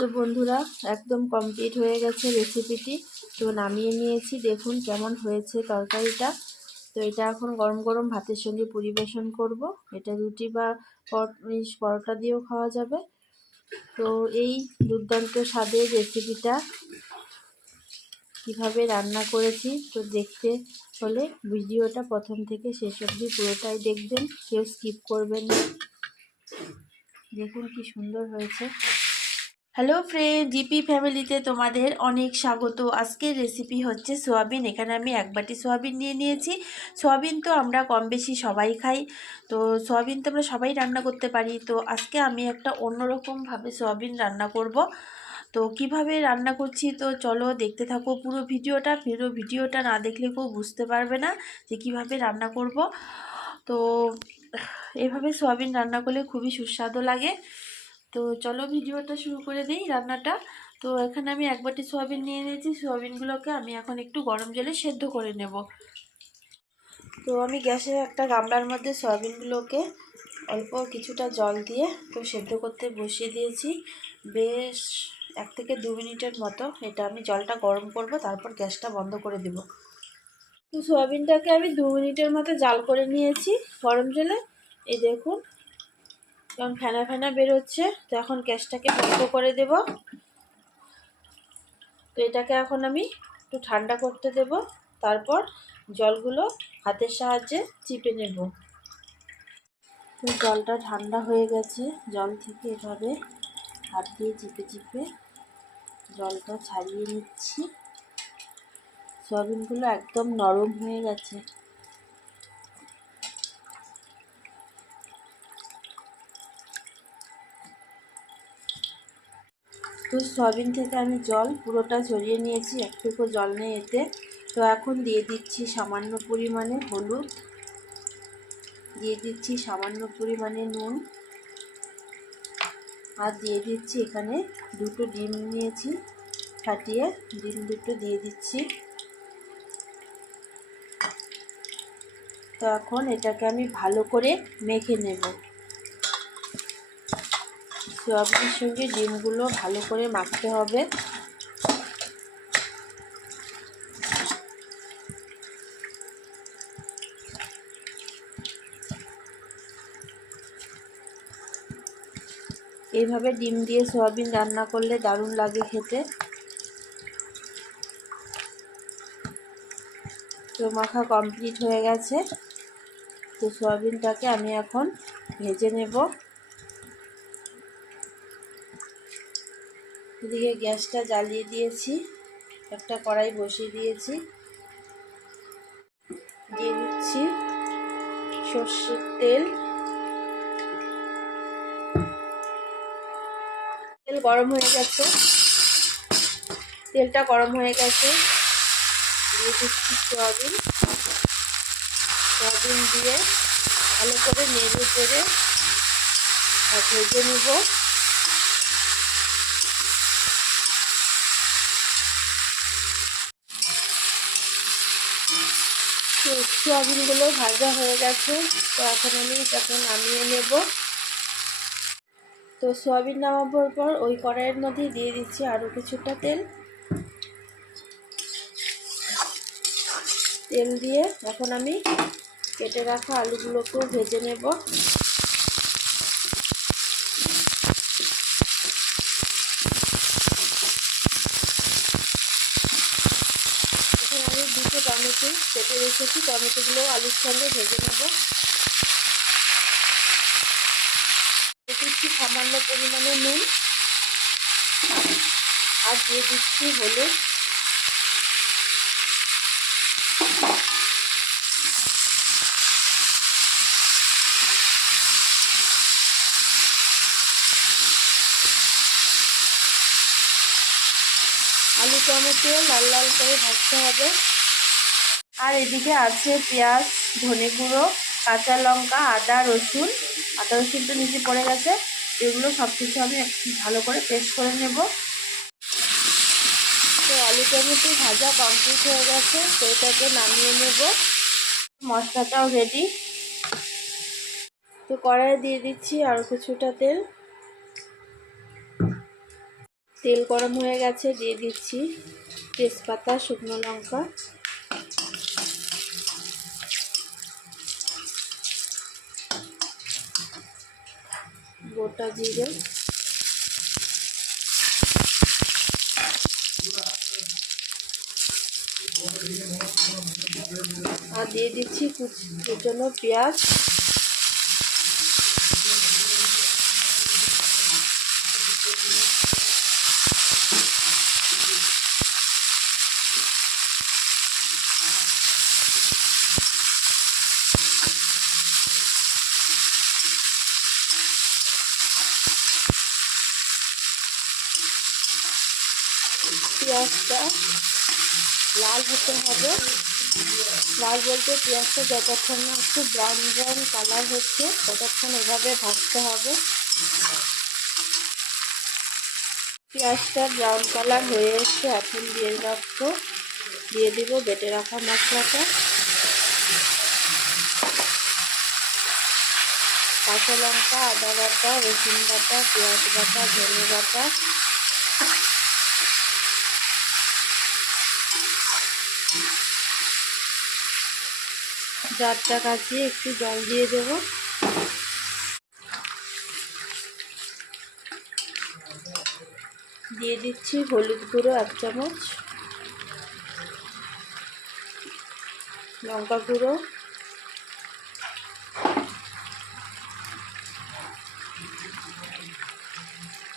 তো বন্ধুরা, একদম কমপ্লিট হয়ে গেছে রেসিপিটি তো নামিয়ে নিয়েছি, দেখুন কেমন হয়েছে তরকারিটা। তো এটা এখন গরম গরম ভাতের সঙ্গে পরিবেশন করব। এটা রুটি বা পরোটা দিয়েও খাওয়া যাবে। তো এই দুর্দান্ত স্বাদের রেসিপিটা কীভাবে রান্না করেছি, তো দেখতে হলে ভিডিওটা প্রথম থেকে শেষ অবধি পুরোটাই দেখবেন, কেউ স্কিপ করবেন না। দেখুন কি সুন্দর হয়েছে। হ্যালো ফ্রেন্ড জিপি ফ্যামিলিতে তোমাদের অনেক স্বাগত। আজকের রেসিপি হচ্ছে সোয়াবিন। এখানে আমি এক বাটি সোয়াবিন নিয়ে নিয়েছি। সোয়াবিন তো আমরা কম বেশি সবাই খাই। তো সোয়াবিন তো আমরা সবাই রান্না করতে পারি। তো আজকে আমি একটা অন্যরকমভাবে সোয়াবিন রান্না করব। তো কীভাবে রান্না করছি? তো চলো দেখতে থাকো পুরো ভিডিওটা। পুরো ভিডিওটা না দেখলে কেউ বুঝতে পারবে না যে কীভাবে রান্না করব। তো এভাবে সোয়াবিন রান্না করলে খুবই সুস্বাদু লাগে। তো চলো ভিডিওটা শুরু করে দিই রান্নাটা। তো এখানে আমি এক বাটি সোয়াবিন নিয়ে নিয়েছি। সোয়াবিনগুলোকে আমি এখন একটু গরম জলে সেদ্ধ করে নেব। তো আমি গ্যাসে একটা গামলার মধ্যে সয়াবিনগুলোকে অল্প কিছুটা জল দিয়ে তো সেদ্ধ করতে বসিয়ে দিয়েছি। বেশ এক থেকে দু মিনিটের মতো এটা আমি জলটা গরম করব, তারপর গ্যাসটা বন্ধ করে দেব। তো সোয়াবিনটাকে আমি দু মিনিটের মতো জাল করে নিয়েছি গরম জলে। এই দেখুন কারণ ফেনা ফেনা বেরোচ্ছে, তো এখন গ্যাসটাকে বন্ধ করে দেব। তো এটাকে এখন আমি একটু ঠান্ডা করতে দেব, তারপর জলগুলো হাতের সাহায্যে চিপে নেব। জলটা ঠান্ডা হয়ে গেছে, জল থেকে এভাবে হাত দিয়ে চিপে চিপে জলটা ছাড়িয়ে নিচ্ছি। সয়াবিনগুলো একদম নরম হয়ে গেছে। তো সয়াবিন থেকে আমি জল পুরোটা ঝরিয়ে নিয়েছি, একটুকু জল নেই এতে। তো এখন দিয়ে দিচ্ছি সামান্য পরিমাণে হলুদ। দিয়ে দিচ্ছি সামান্য পরিমাণে নুন। আর দিয়ে দিচ্ছি এখানে দুটো ডিম নিয়েছি ফাটিয়ে, ডিম দুটো দিয়ে দিচ্ছি। তো এখন এটাকে আমি ভালো করে মেখে নেব। সোয়াবিনের সঙ্গে ডিমগুলো ভালো করে মাখতে হবে। এইভাবে ডিম দিয়ে সোয়াবিন রান্না করলে দারুণ লাগে খেতে। তো মাখা কমপ্লিট হয়ে গেছে। তো সোয়াবিনটাকে আমি এখন ভেজে নেব। এদিকে গ্যাসটা জ্বালিয়ে দিয়েছি। একটা কড়াই বসিয়ে দিয়েছি। দিয়ে দিচ্ছি সর্ষের তেল। তেল গরম হয়ে গেছে। তেলটা গরম হয়ে গেছে। দিয়ে দিচ্ছি সয়াবিন। সয়াবিন দিয়ে ভালো করে নেড়ে চেড়ে ভেজে নিব। তো সয়াবিনগুলো ভাজা হয়ে গেছে। তো এখন আমি এটাকে নামিয়ে নেব। তো সয়াবিন নামাবার পর ওই কড়াইয়ের মধ্যে দিয়ে দিচ্ছি আরও কিছুটা তেল। তেল দিয়ে এখন আমি কেটে রাখা আলুগুলোকেও ভেজে নেব এখন আমি দুটো টমেটো কেটে রেখেছি টমেটোগুলো আলুর সঙ্গে ভেজে নেব। দিচ্ছি সামান্য পরিমাণে নুন আর দিয়ে দিচ্ছি হলুদ। আলু টমেটো লাল লাল করে ভাজতে হবে। আর এদিকে আছে পেঁয়াজ, ধনে গুঁড়ো, কাঁচা লঙ্কা, আদা, রসুন। আদা, রসুন তো নিচে পড়ে গেছে। এগুলো সব কিছু আমি ভালো করে পেস্ট করে নেব। তো আলু টমেটো ভাজা কমপ্লিট হয়ে গেছে। তো এটাকে নামিয়ে নেব। মশলাটাও রেডি তো কড়াইয়ে দিয়ে দিচ্ছি আরও কিছুটা তেল। তেল গরম হয়ে গেছে, দিয়ে দিচ্ছি তেজপাতা, শুকনো লঙ্কা। গোটা জিরে আর দিয়ে দিচ্ছি কুচানো পেঁয়াজ। পেঁয়াজটা লাল হতে হবে। লাল বলতে পেঁয়াজটা যতক্ষণ না একটু ব্রাউন ব্রাউন কালার হচ্ছে, ততক্ষণ এভাবে ভাজতে হবে। পেঁয়াজটা ব্রাউন কালার হয়ে এসছে, এখন দিয়ে রাখব। দিয়ে দিব বেটে রাখা মশলাটা। কাঁচা লঙ্কা, আদা বাটা, রসুন বাটা, পেঁয়াজ বাটা, ধনে বাটা জারটা কাচিয়ে একটু জল দিয়ে দেব। দিয়ে দিচ্ছি হলুদ গুঁড়ো এক চামচ। লঙ্কা গুঁড়ো।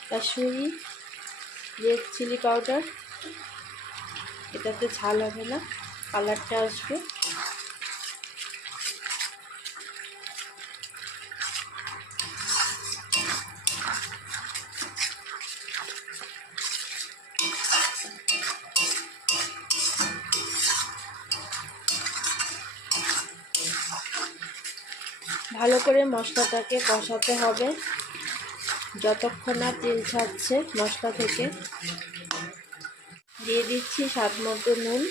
Kashmiri red chilli powder. এটাতে ঝাল হবে না, কালারটা আসবে। ভালো করে মশলাটাকে কষাতে হবে। যতক্ষণ না তেল ছাড়ছে মশলা থেকে। দিয়ে দিচ্ছি স্বাদ মতো নুন।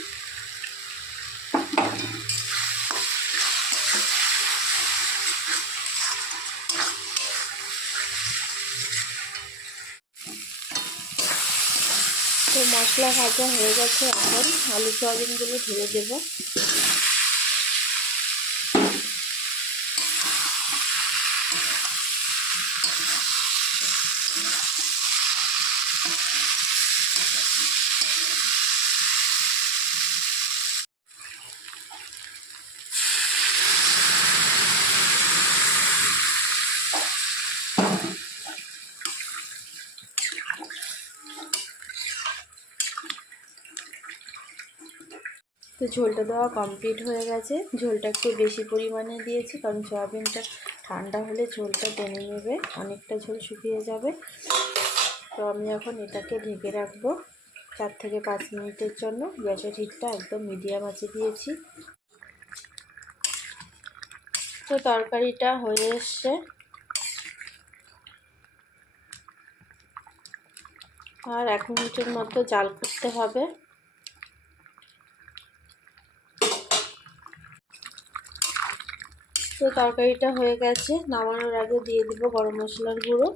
তো মশলা ভাজা হয়ে গেছে। এখন আলু সয়াবিনগুলো ঢেলে দেবো। তো ঝোলটা দেওয়া কমপ্লিট হয়ে গেছে। ঝোলটা একটু বেশি পরিমাণে দিয়েছি কারণ সয়াবিনটা ঠান্ডা হলে ঝোলটা টেনে নেবে, অনেকটা ঝোল শুকিয়ে যাবে। তো আমি এখন এটাকে ঢেকে রাখব চার থেকে পাঁচ মিনিটের জন্য। গ্যাসের হিটটা একদম মিডিয়াম আছে দিয়েছি। তো তরকারিটা হয়ে এসছে। আর এক মিনিটের মতো জাল করতে হবে। তো তরকারিটা হয়ে গেছে, নামানোর আগে দিয়ে দিব গরম মশলার গুঁড়ো।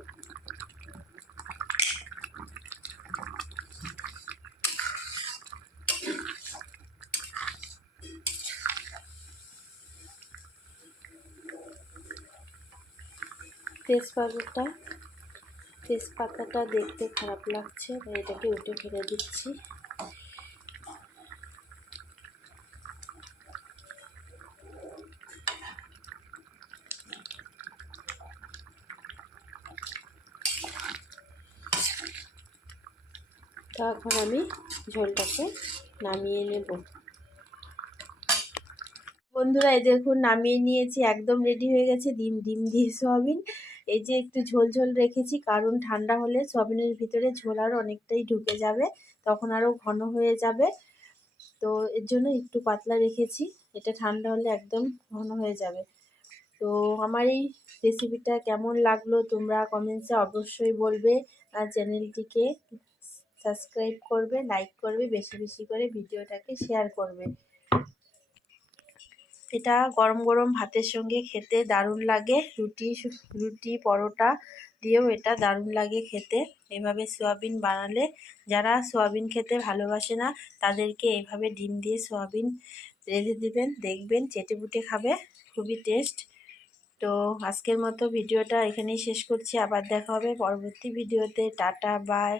তেজপাতাটা তেজপাতাটা দেখতে খারাপ লাগছে এটাকে উঠে ফেলে দিচ্ছি। তো এখন আমি ঝোলটাকে নামিয়ে নেব। বন্ধুরা, এই দেখুন, নামিয়ে নিয়েছি, একদম রেডি হয়ে গেছে। ডিম ডিম দিয়ে সোয়াবিন। এই যে একটু ঝোল ঝোল রেখেছি, কারণ ঠান্ডা হলে সোয়াবিনের ভিতরে ঝোল আরও অনেকটাই ঢুকে যাবে, তখন আরও ঘন হয়ে যাবে। তো এর জন্য একটু পাতলা রেখেছি, এটা ঠান্ডা হলে একদম ঘন হয়ে যাবে। তো আমার এই রেসিপিটা কেমন লাগল তোমরা কমেন্টসে অবশ্যই বলবে, আর চ্যানেলটিকে সাবস্ক্রাইব করবে লাইক করবে, বেশি বেশি করে ভিডিওটাকে শেয়ার করবে। এটা গরম গরম ভাতের সঙ্গে খেতে দারুণ লাগে। রুটি রুটি, পরোটা দিয়েও এটা দারুণ লাগে খেতে। এভাবে সোয়াবিন বানালে যারা সোয়াবিন খেতে ভালোবাসে না, তাদেরকে এভাবে ডিম দিয়ে সোয়াবিন রেঁধে দিবেন, দেখবেন চেটে পুটে খাবে, খুবই টেস্ট তো আজকের মতো ভিডিওটা এখানেই শেষ করছি। আবার দেখা হবে পরবর্তী ভিডিওতে। Tata bye